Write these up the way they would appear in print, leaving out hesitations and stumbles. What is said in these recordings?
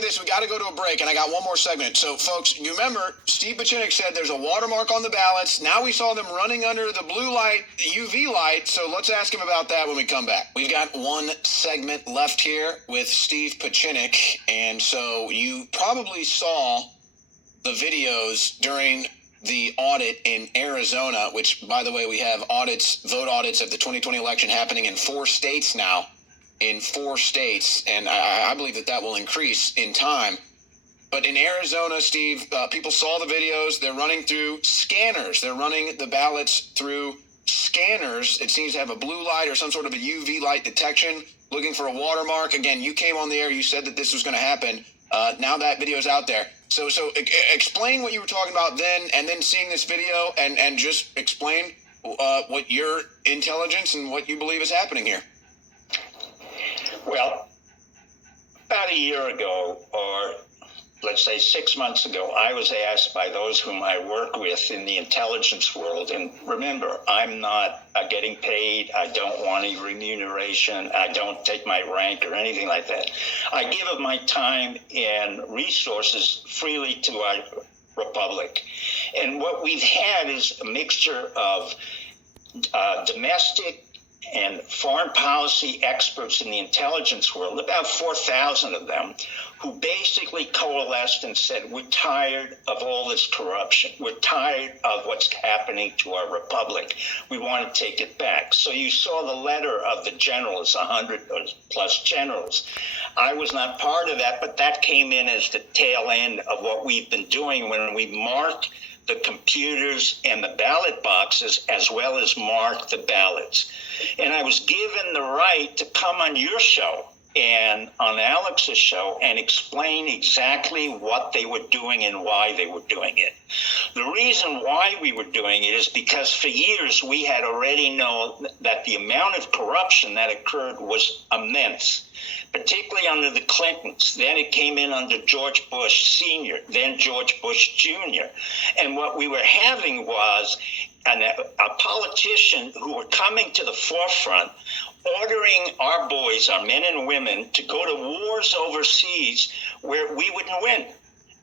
This, we got to go to a break, and I got one more segment. So, folks, you remember Steve Pieczenik said there's a watermark on the ballots. Now we saw them running under the blue light, UV light. So let's ask him about that when we come back. We've got one segment left here with Steve Pieczenik, and so you probably saw the videos during the audit in Arizona, which, by the way, we have vote audits of the 2020 election happening in 4 states now. In 4 states, and I believe that will increase in time. But in Arizona, Steve, people saw the videos. They're running through scanners. They're running the ballots through scanners. It seems to have a blue light or some sort of a UV light detection, looking for a watermark. Again, you came on the air. You said that this was going to happen. Now that video is out there. So explain what you were talking about then, and then seeing this video, and just explain what your intelligence and what you believe is happening here. Well, about a year ago, or let's say 6 months ago, I was asked by those whom I work with in the intelligence world, and remember, I'm not getting paid, I don't want any remuneration, I don't take my rank or anything like that. I give of my time and resources freely to our republic. And what we've had is a mixture of domestic and foreign policy experts in the intelligence world, about 4,000 of them, who basically coalesced and said, we're tired of all this corruption. We're tired of what's happening to our republic. We want to take it back. So you saw the letter of the generals, 100 plus generals. I was not part of that, but that came in as the tail end of what we've been doing when we marked the computers and the ballot boxes, as well as mark the ballots. And I was given the right to come on your show and on Alex's show and explain exactly what they were doing and why they were doing it. The reason why we were doing it is because for years we had already known that the amount of corruption that occurred was immense, particularly under the Clintons. Then it came in under George Bush Sr., then George Bush Jr. And what we were having was a politician who were coming to the forefront, ordering our boys, our men and women, to go to wars overseas where we wouldn't win.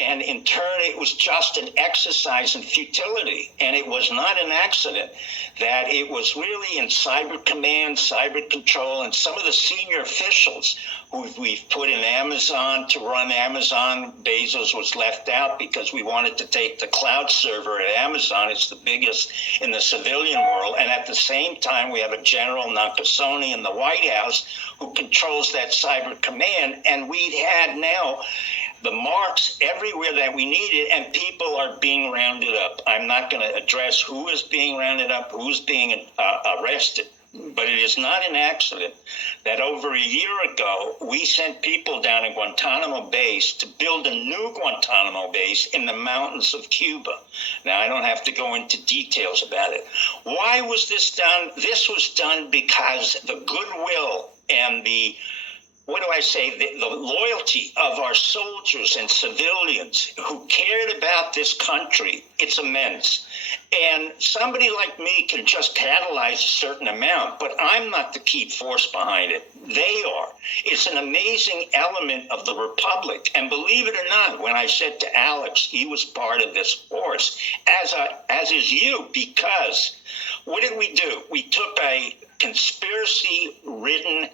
And in turn, it was just an exercise in futility. And it was not an accident that it was really in Cyber Command, Cyber Control, and some of the senior officials who we've put in Amazon to run Amazon. Bezos was left out because we wanted to take the cloud server at Amazon. It's the biggest in the civilian world. And at the same time, we have a General Nakasone in the White House who controls that Cyber Command. And we've had now the marks everywhere that we needed, and people are being rounded up. I'm not going to address who is being rounded up, who's being arrested, but it is not an accident that over a year ago, we sent people down in Guantanamo Base to build a new Guantanamo base in the mountains of Cuba. Now, I don't have to go into details about it. Why was this done? This was done because the goodwill and the loyalty of our soldiers and civilians who cared about this country, it's immense. And somebody like me can just catalyze a certain amount, but I'm not the key force behind it. They are. It's an amazing element of the republic. And believe it or not, when I said to Alex, he was part of this force, as is you, because what did we do? We took a conspiracy-ridden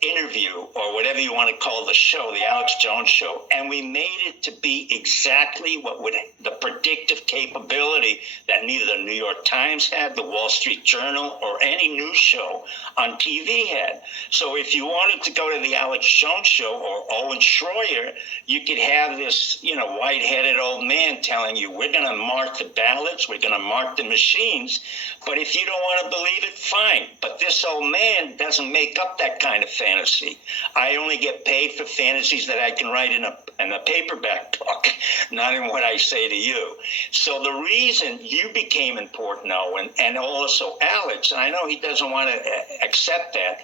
interview, or whatever you want to call the show, the Alex Jones Show, and we made it to be exactly what would the predictive capability that neither the New York Times had, the Wall Street Journal, or any news show on TV had. So if you wanted to go to the Alex Jones Show or Owen Schroyer, you could have this, white-headed old man telling you, we're going to mark the ballots, we're going to mark the machines, but if you don't want to believe it, fine. But this old man doesn't make up that kind of fantasy. I only get paid for fantasies that I can write in a paperback book, not in what I say to you. So the reason you became important, Owen, and also Alex, and I know he doesn't want to accept that,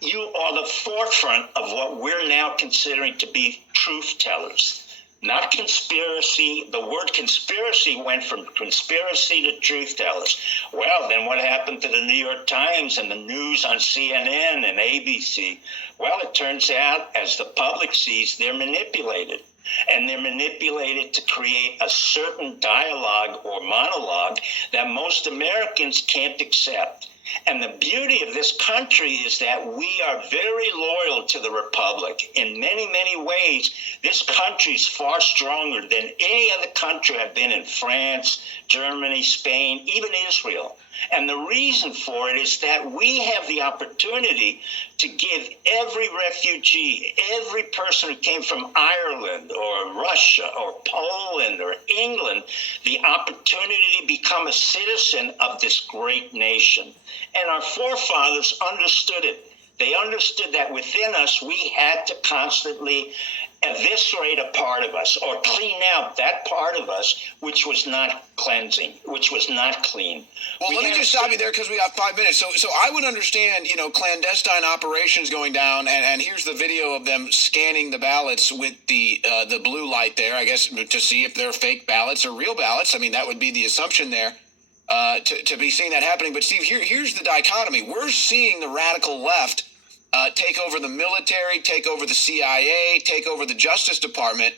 you are the forefront of what we're now considering to be truth tellers. not conspiracy. The word conspiracy went from conspiracy to truth tellers. Well, then what happened to the New York Times and the news on CNN and ABC? Well, it turns out, as the public sees, they're manipulated. And they're manipulated to create a certain dialogue or monologue that most Americans can't accept. And the beauty of this country is that we are very loyal to the Republic. In many, many ways, this country is far stronger than any other country I've been in: France, Germany, Spain, even Israel. And the reason for it is that we have the opportunity to give every refugee, every person who came from Ireland or Russia or Poland or England, the opportunity to become a citizen of this great nation. And our forefathers understood it. They understood that within us, we had to constantly eviscerate a part of us or clean out that part of us which was not cleansing, which was not clean. Well, let me just stop you there because we got 5 minutes. So I would understand, clandestine operations going down, and here's the video of them scanning the ballots with the blue light there, I guess, to see if they're fake ballots or real ballots. I mean, that would be the assumption there. To be seeing that happening. But Steve, here's the dichotomy. We're seeing the radical left take over the military, take over the CIA, take over the Justice Department.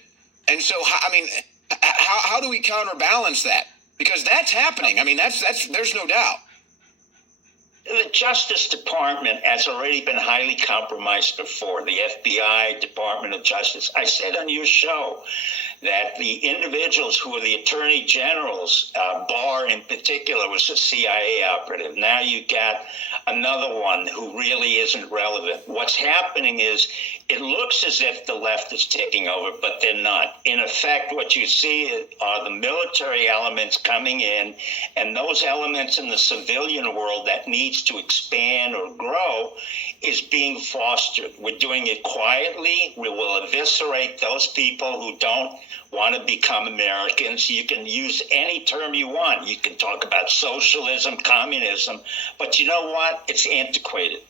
And so, how do we counterbalance that? Because that's happening. I mean, that's there's no doubt. The Justice Department has already been highly compromised before. The FBI, Department of Justice. I said on your show that the individuals who were the attorney generals, Barr in particular, was a CIA operative. Now you got another one who really isn't relevant. What's happening is it looks as if the left is taking over, but they're not. In effect, what you see are the military elements coming in, and those elements in the civilian world that needs to expand or grow is being fostered. We're doing it quietly. We will eviscerate those people who don't want to become Americans. You can use any term you want. You can talk about socialism, communism, but you know what? It's antiquated.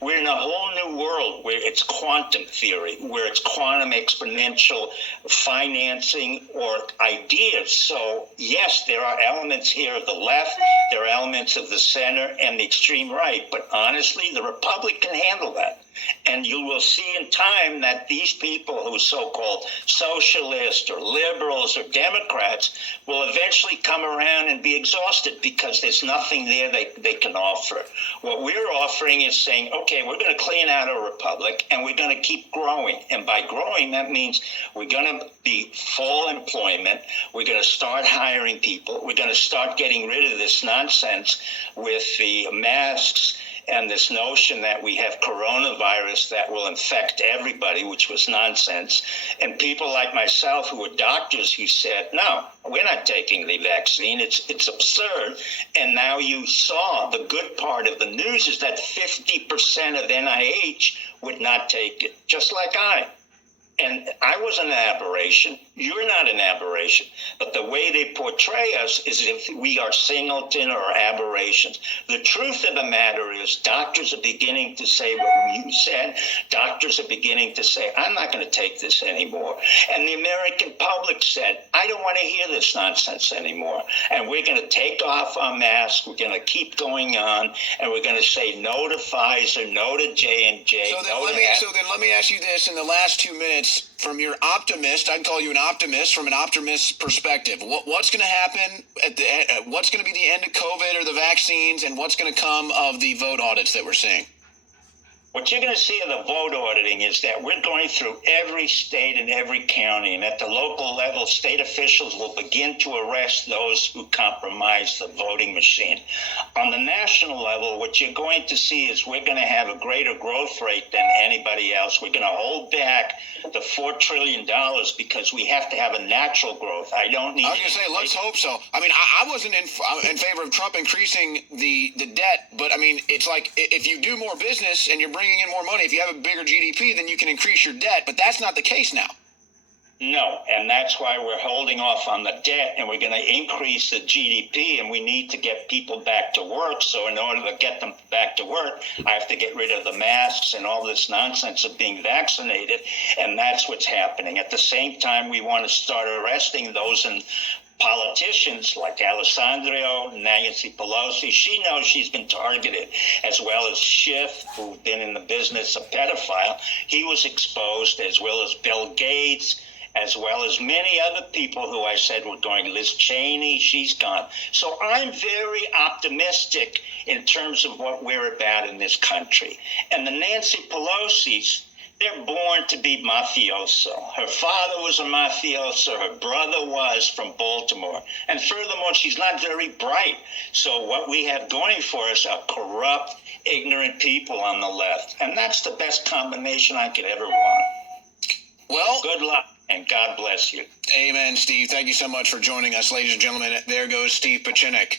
We're in a whole new world where it's quantum theory, where it's quantum exponential financing or ideas. So, yes, there are elements here of the left, there are elements of the center and the extreme right, but honestly, the Republic can handle that. And you will see in time that these people who are so-called socialists or liberals or Democrats will eventually come around and be exhausted because there's nothing there they can offer. What we're offering is saying, okay, we're going to clean out our republic and we're going to keep growing. And by growing, that means we're going to be full employment. We're going to start hiring people. We're going to start getting rid of this nonsense with the masks and this notion that we have coronavirus that will infect everybody, which was nonsense. And people like myself who were doctors who said, no, we're not taking the vaccine. It's absurd. And now you saw the good part of the news is that 50% of NIH would not take it, just like I. And I was an aberration. You're not an aberration. But the way they portray us is if we are singleton or aberrations. The truth of the matter is doctors are beginning to say what you said. Doctors are beginning to say, I'm not going to take this anymore. And the American public said, I don't want to hear this nonsense anymore. And we're going to take off our masks. We're going to keep going on. And we're going to say no to Pfizer, no to J&J. So then let me ask you this in the last 2 minutes. From your optimist, I'd call you an optimist. From an optimist's perspective, what's going to happen at the what's going to be the end of COVID or the vaccines, and what's going to come of the vote audits that we're seeing? What you're going to see in the vote auditing is that we're going through every state and every county, and at the local level, state officials will begin to arrest those who compromise the voting machine. On the national level, what you're going to see is we're going to have a greater growth rate than anybody else. We're going to hold back the $4 trillion because we have to have a natural growth. I was going to say, let's hope so. I mean, I wasn't in favor of Trump increasing the debt, but I mean, it's like if you do more business and you're bringing in more money, if you have a bigger GDP, then you can increase your debt. But that's not the case now. No, and that's why we're holding off on the debt, and we're going to increase the GDP, and we need to get people back to work. So in order to get them back to work, I have to get rid of the masks and all this nonsense of being vaccinated, and that's what's happening. At the same time, we want to start arresting those in politicians like Alessandro, Nancy Pelosi. She knows she's been targeted, as well as Schiff, who's been in the business of pedophile. He was exposed, as well as Bill Gates, as well as many other people who I said were going. Liz Cheney, she's gone. So I'm very optimistic in terms of what we're about in this country. And the Nancy Pelosi's, they're born to be mafioso. Her father was a mafioso. Her brother was from Baltimore. And furthermore, she's not very bright. So what we have going for us are corrupt, ignorant people on the left. And that's the best combination I could ever want. Well, Good luck, and God bless you. amen, Steve. Thank you so much for joining us, ladies and gentlemen. There goes Steve Pieczenik.